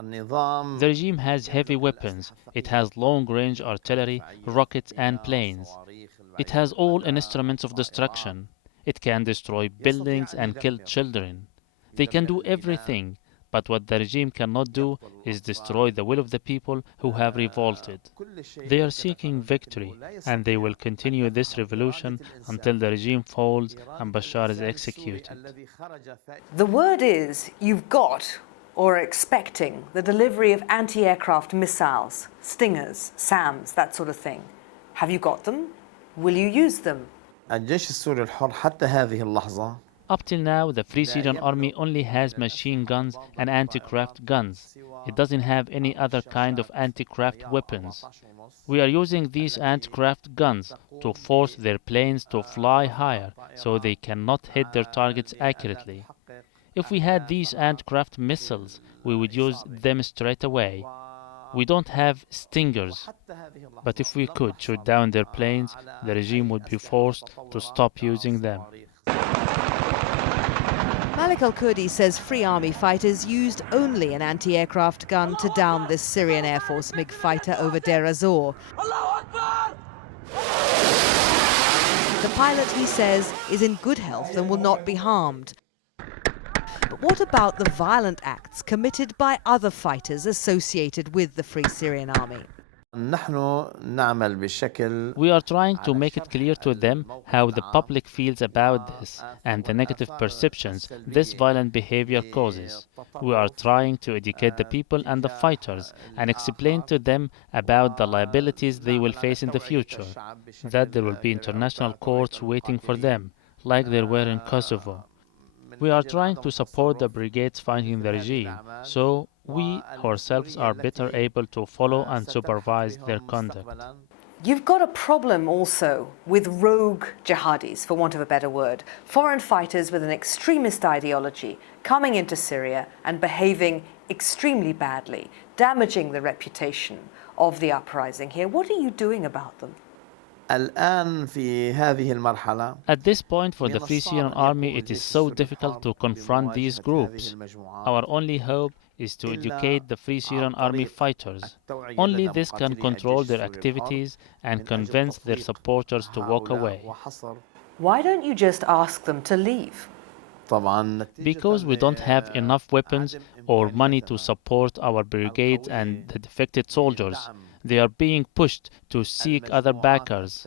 The regime has heavy weapons. It has long-range artillery, rockets and planes. It has all instruments of destruction. It can destroy buildings and kill children. They can do everything, but what the regime cannot do is destroy the will of the people who have revolted. They are seeking victory, and they will continue this revolution until the regime falls and Bashar is executed. The word is you've got or are expecting the delivery of anti-aircraft missiles, Stingers, SAMs, that sort of thing. Have you got them? Will you use them? Up till now, the Free Syrian Army only has machine guns and anti-craft guns. It doesn't have any other kind of anti-craft weapons. We are using these anti-craft guns to force their planes to fly higher so they cannot hit their targets accurately. If we had these anti-craft missiles, we would use them straight away. We don't have Stingers, but if we could shoot down their planes, the regime would be forced to stop using them. Malik al-Kurdi says Free Army fighters used only an anti-aircraft gun to down this Syrian Air Force MiG fighter over Deir ez-Zor. The pilot, he says, is in good health and will not be harmed. But what about the violent acts committed by other fighters associated with the Free Syrian Army? We are trying to make it clear to them how the public feels about this and the negative perceptions this violent behavior causes. We are trying to educate the people and the fighters and explain to them about the liabilities they will face in the future, that there will be international courts waiting for them, like there were in Kosovo. We are trying to support the brigades fighting the regime, so we ourselves are better able to follow and supervise their conduct. You've got a problem also with rogue jihadis, for want of a better word, foreign fighters with an extremist ideology coming into Syria and behaving extremely badly, damaging the reputation of the uprising here. What are you doing about them? At this point, for the Free Syrian Army, it is so difficult to confront these groups. Our only hope is to educate the Free Syrian Army fighters. Only this can control their activities and convince their supporters to walk away. Why don't you just ask them to leave? Because we don't have enough weapons or money to support our brigades and the defected soldiers. They are being pushed to seek other backers.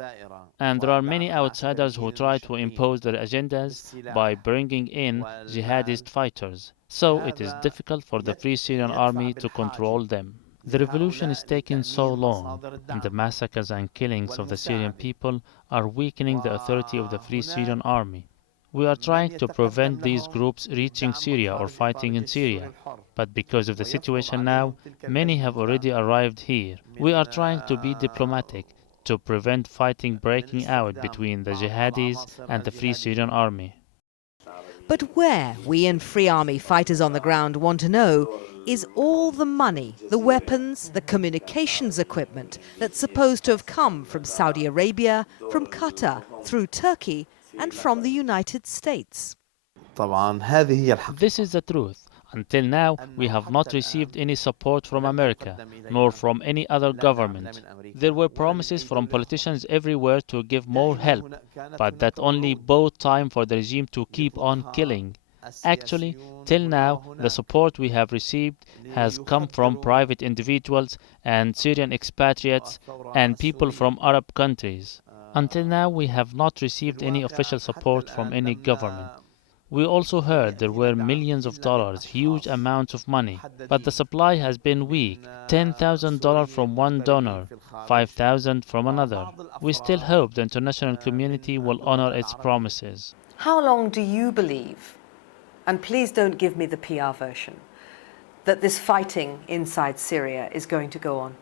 And there are many outsiders who try to impose their agendas by bringing in jihadist fighters. So it is difficult for the Free Syrian Army to control them. The revolution is taking so long, and the massacres and killings of the Syrian people are weakening the authority of the Free Syrian Army. We are trying to prevent these groups reaching Syria or fighting in Syria, but because of the situation now, many have already arrived here. We are trying to be diplomatic to prevent fighting breaking out between the jihadis and the Free Syrian Army. But where we and Free Army fighters on the ground want to know is all the money, the weapons, the communications equipment that's supposed to have come from Saudi Arabia, from Qatar, through Turkey, and from the United States. This is the truth. Until now, we have not received any support from America, nor from any other government. There were promises from politicians everywhere to give more help, but that only bought time for the regime to keep on killing. Actually, till now, the support we have received has come from private individuals and Syrian expatriates and people from Arab countries. Until now, we have not received any official support from any government. We also heard there were millions of dollars, huge amounts of money, but the supply has been weak. $10,000 from one donor, $5,000 from another. We still hope the international community will honor its promises. How long do you believe, and please don't give me the PR version, that this fighting inside Syria is going to go on?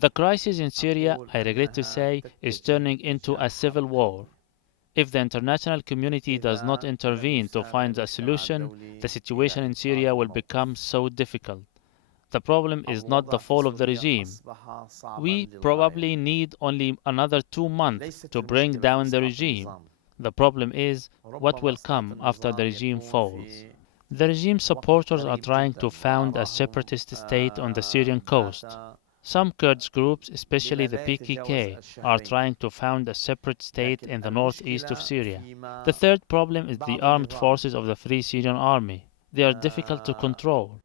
The crisis in Syria, I regret to say, is turning into a civil war. If the international community does not intervene to find a solution, the situation in Syria will become so difficult. The problem is not the fall of the regime. We probably need only another 2 months to bring down the regime. The problem is what will come after the regime falls. The regime supporters are trying to found a separatist state on the Syrian coast. Some Kurds groups, especially the PKK, are trying to found a separate state in the northeast of Syria. The third problem is the armed forces of the Free Syrian Army. They are difficult to control.